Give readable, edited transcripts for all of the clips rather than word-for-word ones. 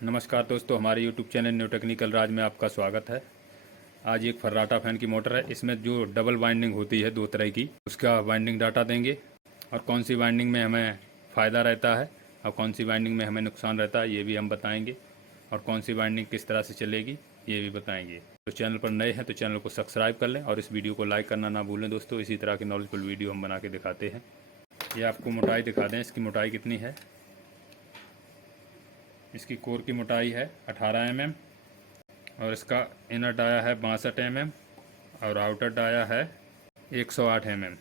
नमस्कार दोस्तों, हमारे YouTube चैनल न्यू टेक्निकल राज में आपका स्वागत है। आज एक फर्राटा फैन की मोटर है। इसमें जो डबल वाइंडिंग होती है दो तरह की, उसका वाइंडिंग डाटा देंगे और कौन सी वाइंडिंग में हमें फ़ायदा रहता है और कौन सी वाइंडिंग में हमें नुकसान रहता है ये भी हम बताएंगे, और कौन सी वाइंडिंग किस तरह से चलेगी ये भी बताएंगे। तो चैनल पर नए हैं तो चैनल को सब्सक्राइब कर लें और इस वीडियो को लाइक करना ना भूलें दोस्तों। इसी तरह की नॉलेजफुल वीडियो हम बना के दिखाते हैं। ये आपको मोटाई दिखा दें, इसकी मोटाई कितनी है। इसकी कोर की मोटाई है 18 mm और इसका इनर डाया है 62 mm और आउटर डाया है 108 mm।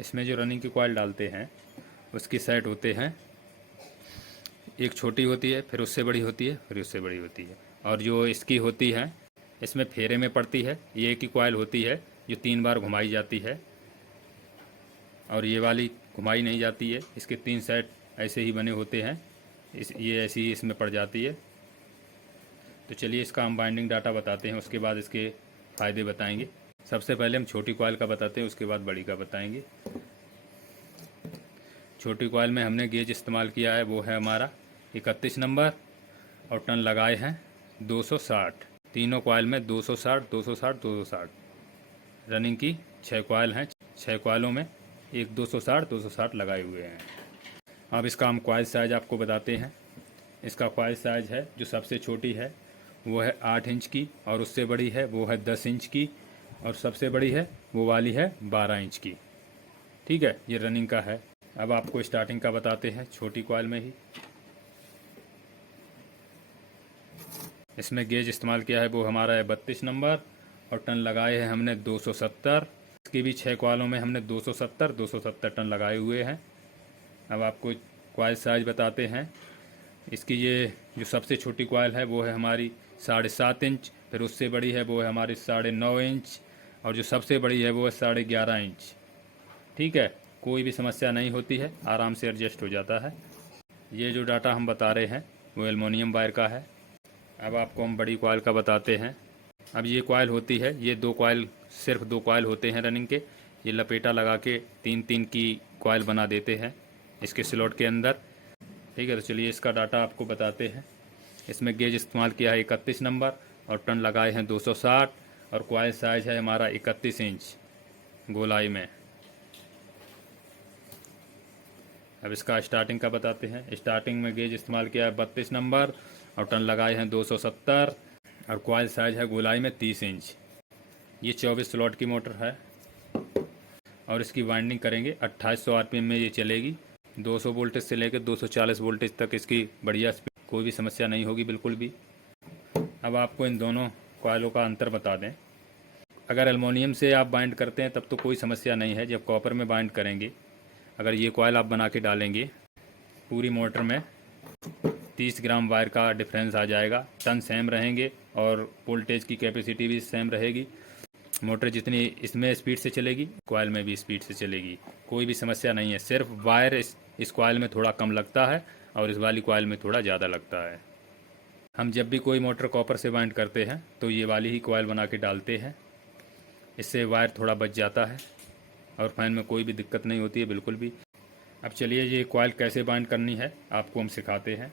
इसमें जो रनिंग की कॉइल डालते हैं उसकी सेट होते हैं, एक छोटी होती है, फिर उससे बड़ी होती है, फिर उससे बड़ी होती है। और जो इसकी होती है इसमें फेरे में पड़ती है। ये एक ही कॉइल होती है जो 3 बार घुमाई जाती है और ये वाली घुमाई नहीं जाती है। इसके 3 सेट ऐसे ही बने होते हैं, ये ऐसी ही इसमें पड़ जाती है। तो चलिए इसका हम बाइंडिंग डाटा बताते हैं, उसके बाद इसके फ़ायदे बताएंगे। सबसे पहले हम छोटी कॉइल का बताते हैं, उसके बाद बड़ी का बताएंगे। छोटी कॉइल में हमने गेज इस्तेमाल किया है, वो है हमारा 31 नंबर और टन लगाए हैं 260। तीनों कॉइल में 260 260 260 रनिंग की 6 कॉइल हैं। 6 कॉइलों में एक 260 260 लगाए हुए हैं। अब इसका हम कॉइल साइज़ आपको बताते हैं। इसका कॉइल साइज़ है, जो सबसे छोटी है वो है 8 इंच की और उससे बड़ी है वो है 10 इंच की और सबसे बड़ी है वो वाली है 12 इंच की। ठीक है, ये रनिंग का है। अब आपको स्टार्टिंग का बताते हैं छोटी कॉइल में ही। इसमें गेज इस्तेमाल किया है वो हमारा है 32 नंबर और टन लगाए हैं हमने 270। इसकी भी 6 कॉइलों में हमने 270 टन लगाए हुए हैं। अब आपको कॉइल साइज बताते हैं। इसकी ये जो सबसे छोटी कॉइल है वो है हमारी 7.5 इंच, फिर उससे बड़ी है वो है हमारी 9.5 इंच और जो सबसे बड़ी है वो है 11.5 इंच। ठीक है, कोई भी समस्या नहीं होती है, आराम से एडजस्ट हो जाता है। ये जो डाटा हम बता रहे हैं वो एल्युमिनियम वायर का है। अब आपको हम बड़ी कॉइल का बताते हैं। अब ये कॉइल होती है, ये दो कॉइल, सिर्फ 2 कॉइल होते हैं रनिंग के। ये लपेटा लगा के 3-3 की कॉइल बना देते हैं इसके स्लॉट के अंदर। ठीक है, तो चलिए इसका डाटा आपको बताते हैं। इसमें गेज इस्तेमाल किया है 31 नंबर और टन लगाए हैं 260 और कॉइल साइज है हमारा 31 इंच गोलाई में। अब इसका स्टार्टिंग का बताते हैं। स्टार्टिंग में गेज इस्तेमाल किया है 32 नंबर और टन लगाए हैं 270 और कॉइल साइज है गोलाई में 30 इंच। ये 24 स्लॉट की मोटर है और इसकी वाइंडिंग करेंगे 2800 आरपीएम में ये चलेगी। 200 वोल्टेज से लेकर 240 वोल्टेज तक इसकी बढ़िया स्पीड, कोई भी समस्या नहीं होगी बिल्कुल भी। अब आपको इन दोनों कॉइलों का अंतर बता दें। अगर एल्युमिनियम से आप बाइंड करते हैं तब तो कोई समस्या नहीं है। जब कॉपर में बाइंड करेंगे, अगर ये कॉइल आप बना के डालेंगे, पूरी मोटर में 30 ग्राम वायर का डिफरेंस आ जाएगा। टन सेम रहेंगे और वोल्टेज की कैपेसिटी भी सेम रहेगी। मोटर जितनी इसमें स्पीड से चलेगी, कॉइल में भी स्पीड से चलेगी, कोई भी समस्या नहीं है। सिर्फ वायर इस कॉइल में थोड़ा कम लगता है और इस वाली कॉइल में थोड़ा ज़्यादा लगता है। हम जब भी कोई मोटर कॉपर से बाइंड करते हैं तो ये वाली ही कॉइल बना के डालते हैं, इससे वायर थोड़ा बच जाता है और फैन में कोई भी दिक्कत नहीं होती है बिल्कुल भी। अब चलिए ये कॉइल कैसे बाइंड करनी है आपको हम सिखाते हैं।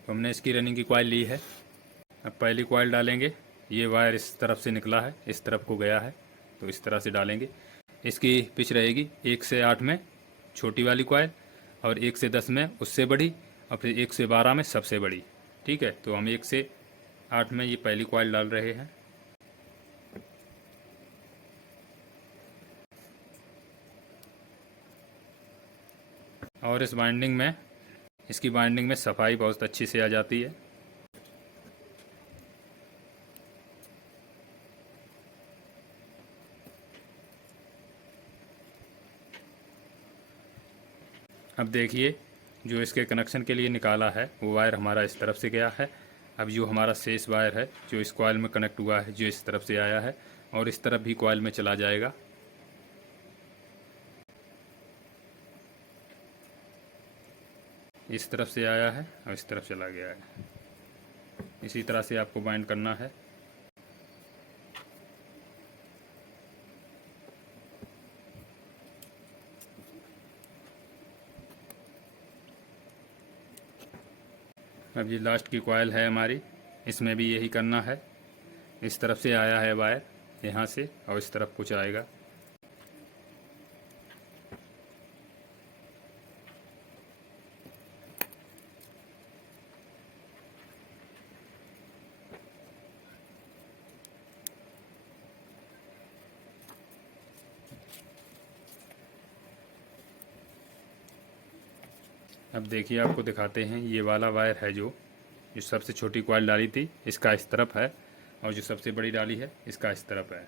तो हमने इसकी रनिंग की कॉइल ली है। अब पहली कॉइल डालेंगे। ये वायर इस तरफ से निकला है, इस तरफ को गया है, तो इस तरह से डालेंगे। इसकी पिच रहेगी 1 से 8 में छोटी वाली कॉइल और 1 से 10 में उससे बड़ी और फिर 1 से 12 में सबसे बड़ी। ठीक है, तो हम 1 से 8 में ये पहली कॉइल डाल रहे हैं। और इस बाइंडिंग में, इसकी बाइंडिंग में सफाई बहुत अच्छी से आ जाती है। अब देखिए, जो इसके कनेक्शन के लिए निकाला है वो वायर हमारा इस तरफ से गया है। अब जो हमारा शेष वायर है जो इस कॉइल में कनेक्ट हुआ है, जो इस तरफ से आया है और इस तरफ भी कॉइल में चला जाएगा। इस तरफ से आया है और इस तरफ चला गया है। इसी तरह से आपको बाइंड करना है। अब ये लास्ट की कॉइल है हमारी, इसमें भी यही करना है। इस तरफ से आया है वायर यहाँ से और इस तरफ कुछ आएगा। अब देखिए आपको दिखाते हैं, ये वाला वायर है जो सबसे छोटी कॉइल डाली थी इसका इस तरफ है, और जो सबसे बड़ी डाली है इसका इस तरफ है।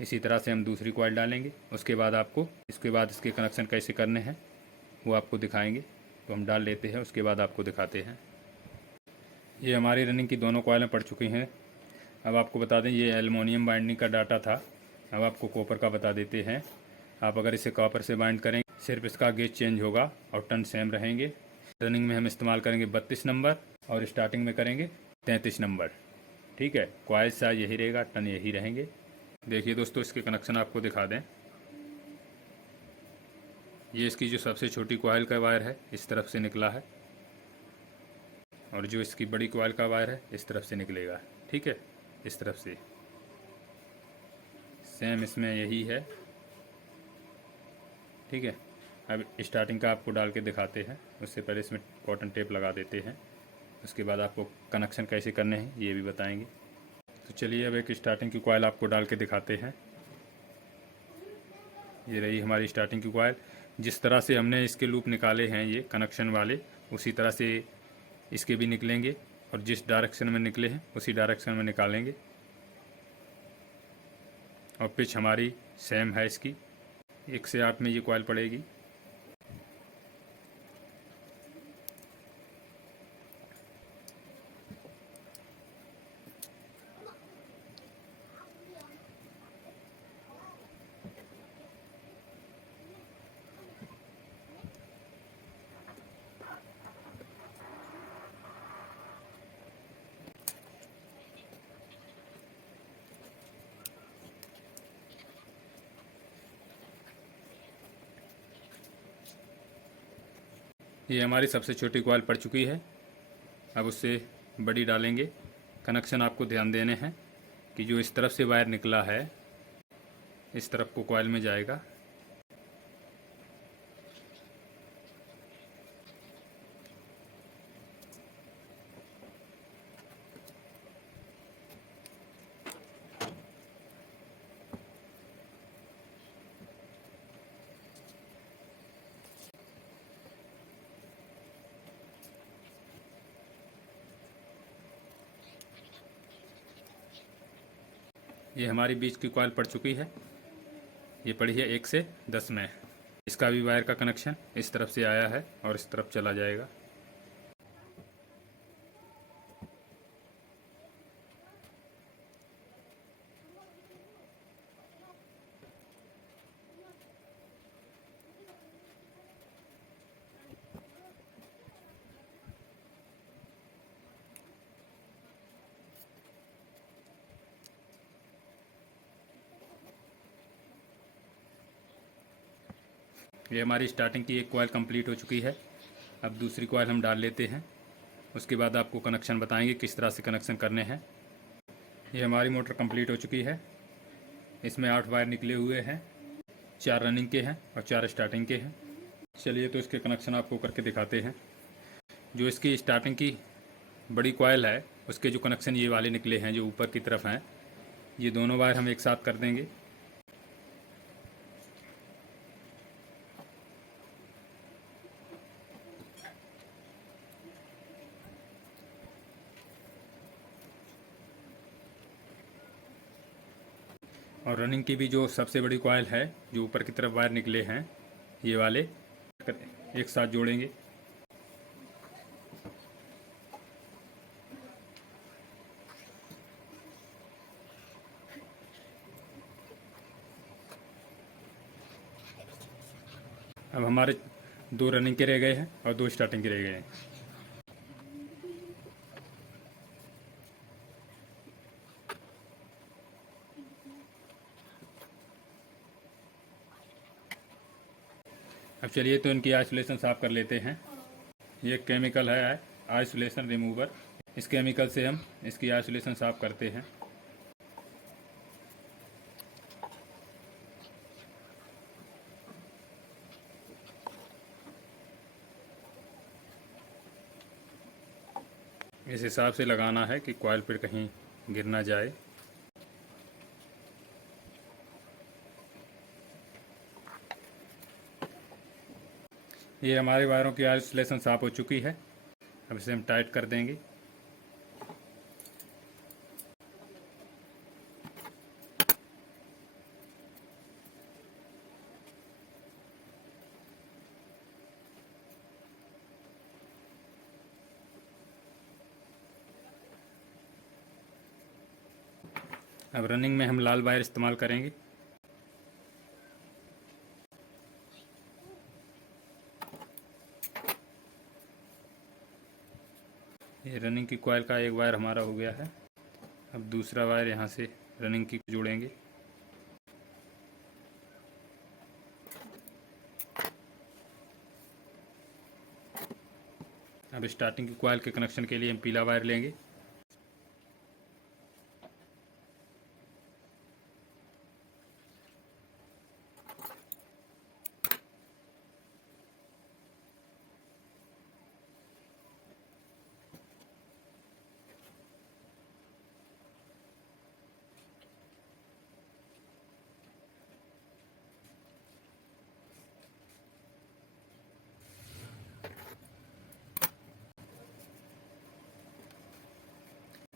इसी तरह से हम दूसरी कॉइल डालेंगे, उसके बाद इसके कनेक्शन कैसे करने हैं वो आपको दिखाएंगे। तो हम डाल लेते हैं, उसके बाद आपको दिखाते हैं। ये हमारी रनिंग की दोनों कॉइलें पड़ चुकी हैं। अब आपको बता दें, ये एल्युमिनियम बाइंडिंग का डाटा था, अब आपको कॉपर का बता देते हैं। आप अगर इसे कॉपर से बाइंड करेंगे सिर्फ इसका गेज चेंज होगा और टर्न सेम रहेंगे। रनिंग में हम इस्तेमाल करेंगे 32 नंबर और स्टार्टिंग में करेंगे 33 नंबर। ठीक है, कॉइल साइज यही रहेगा, टर्न यही रहेंगे। देखिए दोस्तों, इसके कनेक्शन आपको दिखा दें। ये इसकी जो सबसे छोटी कॉइल का वायर है इस तरफ से निकला है, और जो इसकी बड़ी कॉइल का वायर है इस तरफ से निकलेगा। ठीक है, इस तरफ से सेम इसमें यही है। ठीक है, अब स्टार्टिंग का आपको डाल के दिखाते हैं। उससे पहले इसमें कॉटन टेप लगा देते हैं, उसके बाद आपको कनेक्शन कैसे करने हैं ये भी बताएंगे। तो चलिए अब एक स्टार्टिंग की कॉइल आपको डाल के दिखाते हैं। ये रही हमारी स्टार्टिंग की कॉइल। जिस तरह से हमने इसके लूप निकाले हैं ये कनेक्शन वाले, उसी तरह से इसके भी निकलेंगे, और जिस डायरेक्शन में निकले हैं उसी डायरेक्शन में निकालेंगे। और पिच हमारी सेम है इसकी, 1 से 8 में ये कॉइल पड़ेगी। ये हमारी सबसे छोटी कॉइल पड़ चुकी है। अब उससे बड़ी डालेंगे। कनेक्शन आपको ध्यान देने हैं कि जो इस तरफ से वायर निकला है इस तरफ को कॉइल में जाएगा। ये हमारी बीच की कॉइल पड़ चुकी है, ये पड़ी है 1 से 10 में। इसका भी वायर का कनेक्शन इस तरफ से आया है और इस तरफ चला जाएगा। ये हमारी स्टार्टिंग की एक कॉइल कंप्लीट हो चुकी है। अब दूसरी कॉइल हम डाल लेते हैं, उसके बाद आपको कनेक्शन बताएंगे किस तरह से कनेक्शन करने हैं। ये हमारी मोटर कंप्लीट हो चुकी है। इसमें 8 वायर निकले हुए हैं, 4 रनिंग के हैं और 4 स्टार्टिंग के हैं। चलिए तो इसके कनेक्शन आपको करके दिखाते हैं। जो इसकी स्टार्टिंग की बड़ी कॉइल है उसके जो कनेक्शन ये वाले निकले हैं जो ऊपर की तरफ हैं, ये दोनों वायर हम एक साथ कर देंगे। और रनिंग की भी जो सबसे बड़ी कॉइल है जो ऊपर की तरफ वायर निकले हैं ये वाले एक साथ जोड़ेंगे। अब हमारे 2 रनिंग के रह गए हैं और 2 स्टार्टिंग के रह गए हैं। अब चलिए तो इनकी आइसोलेशन साफ कर लेते हैं। ये केमिकल है आइसोलेशन रिमूवर। इस केमिकल से हम इसकी आइसोलेशन साफ करते हैं। इस हिसाब से लगाना है कि कॉइल पर कहीं गिर ना जाए। ये हमारे वायरों की आइसोलेशन साफ हो चुकी है। अब इसे हम टाइट कर देंगे। अब रनिंग में हम लाल वायर इस्तेमाल करेंगे। ये रनिंग की कॉइल का एक वायर हमारा हो गया है। अब दूसरा वायर यहाँ से रनिंग की जोड़ेंगे। अब स्टार्टिंग की कॉइल के कनेक्शन के लिए हम पीला वायर लेंगे।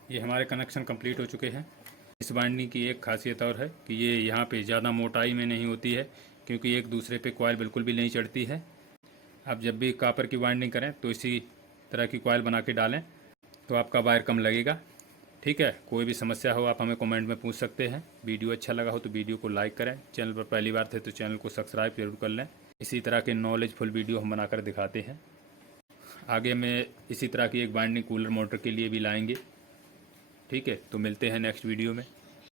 ये हमारे कनेक्शन कंप्लीट हो चुके हैं। इस वाइंडिंग की एक खासियत और है कि ये यहाँ पे ज़्यादा मोटाई में नहीं होती है, क्योंकि एक दूसरे पे कॉइल बिल्कुल भी नहीं चढ़ती है। आप जब भी कॉपर की वाइंडिंग करें तो इसी तरह की कॉइल बना के डालें, तो आपका वायर कम लगेगा। ठीक है, कोई भी समस्या हो आप हमें कमेंट में पूछ सकते हैं। वीडियो अच्छा लगा हो तो वीडियो को लाइक करें। चैनल पर पहली बार थे तो चैनल को सब्सक्राइब जरूर कर लें। इसी तरह के नॉलेजफुल वीडियो हम बनाकर दिखाते हैं। आगे में इसी तरह की एक वाइंडिंग कूलर मोटर के लिए भी लाएंगे। ठीक है, तो मिलते हैं नेक्स्ट वीडियो में।